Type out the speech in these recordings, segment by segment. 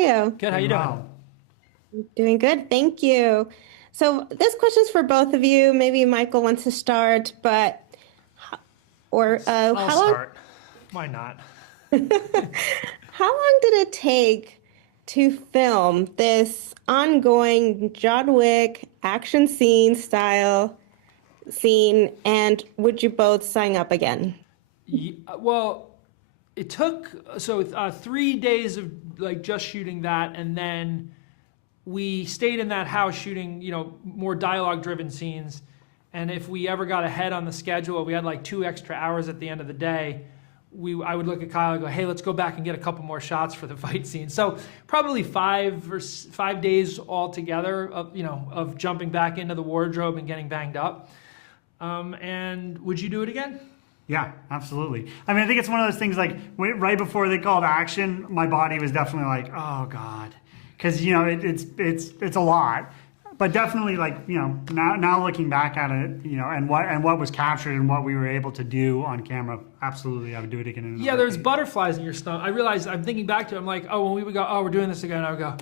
you? Good. How you doing? Wow. Doing good, thank you. So this question's for both of you. Maybe Michael wants to start, but I'll how long start. Why not? how long did it take to film this ongoing John Wick action scene, and would you both sign up again? Well, it took 3 days of like just shooting that, and then we stayed in that house shooting, more dialogue-driven scenes. And if we ever got ahead on the schedule, we had like 2 extra hours at the end of the day. I would look at Kyle and go, "Hey, let's go back and get a couple more shots for the fight scene." So probably 5 days altogether of jumping back into the wardrobe and getting banged up. And would you do it again? Yeah, absolutely. I mean, I think it's one of those things like right before they called action, my body was definitely like, "Oh God," because it's a lot. But definitely, like, now looking back at it, and what was captured and what we were able to do on camera, absolutely, I would do it again. Yeah, there's butterflies in your stomach. I realized, I'm thinking back to it, I'm like, oh, when we would go, "Oh, we're doing this again," I would go,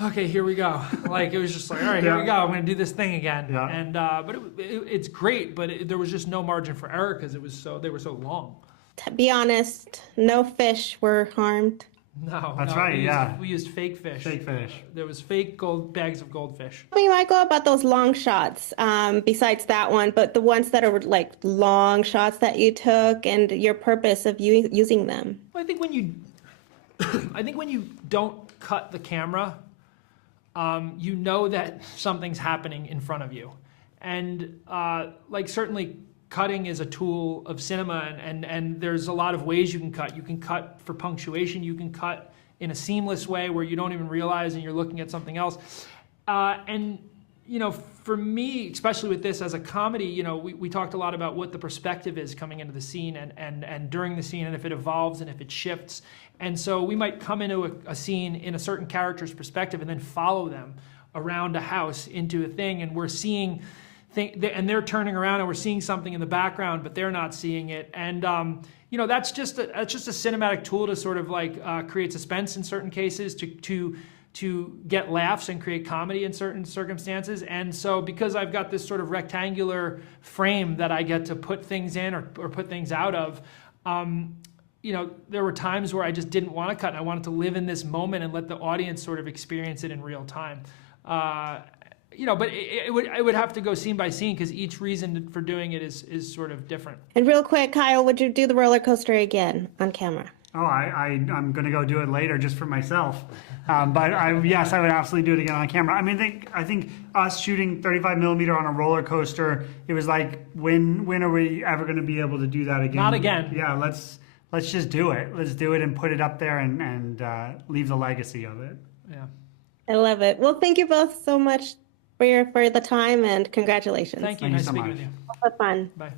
"Okay, here we go." Like, it was just like, all right, here we go. I'm going to do this thing again. Yeah. And but it's great, but there was just no margin for error because they were so long. To be honest, no fish were harmed. No, That's right. We used fake fish. Fake fish. There was fake bags of goldfish. Tell me, Michael, about those long shots, besides that one, but the ones that are like long shots that you took and your purpose of using them. Well, I think when you don't cut the camera, you know that something's happening in front of you. And certainly cutting is a tool of cinema, and there's a lot of ways you can cut. You can cut for punctuation. You can cut in a seamless way where you don't even realize and you're looking at something else. For me, especially with this as a comedy, we talked a lot about what the perspective is coming into the scene and during the scene, and if it evolves and if it shifts. And so we might come into a scene in a certain character's perspective and then follow them around a house into a thing, and we're seeing and they're turning around and we're seeing something in the background, but they're not seeing it. And that's just a cinematic tool to sort of like create suspense in certain cases, to get laughs and create comedy in certain circumstances. And so because I've got this sort of rectangular frame that I get to put things in or put things out of, there were times where I just didn't want to cut, and I wanted to live in this moment and let the audience sort of experience it in real time. But it would have to go scene by scene because each reason for doing it is sort of different. And real quick, Kyle, would you do the roller coaster again on camera? Oh, I'm going to go do it later just for myself. Yes, I would absolutely do it again on camera. I mean, I think us shooting 35 millimeter on a roller coaster, it was like, when are we ever going to be able to do that again? Not again. Yeah, let's just do it. Let's do it and put it up there and leave the legacy of it. Yeah. I love it. Well, thank you both so much for the time, and congratulations. Thank you. Thank you Nice so speaking much. with you. Have fun. Bye.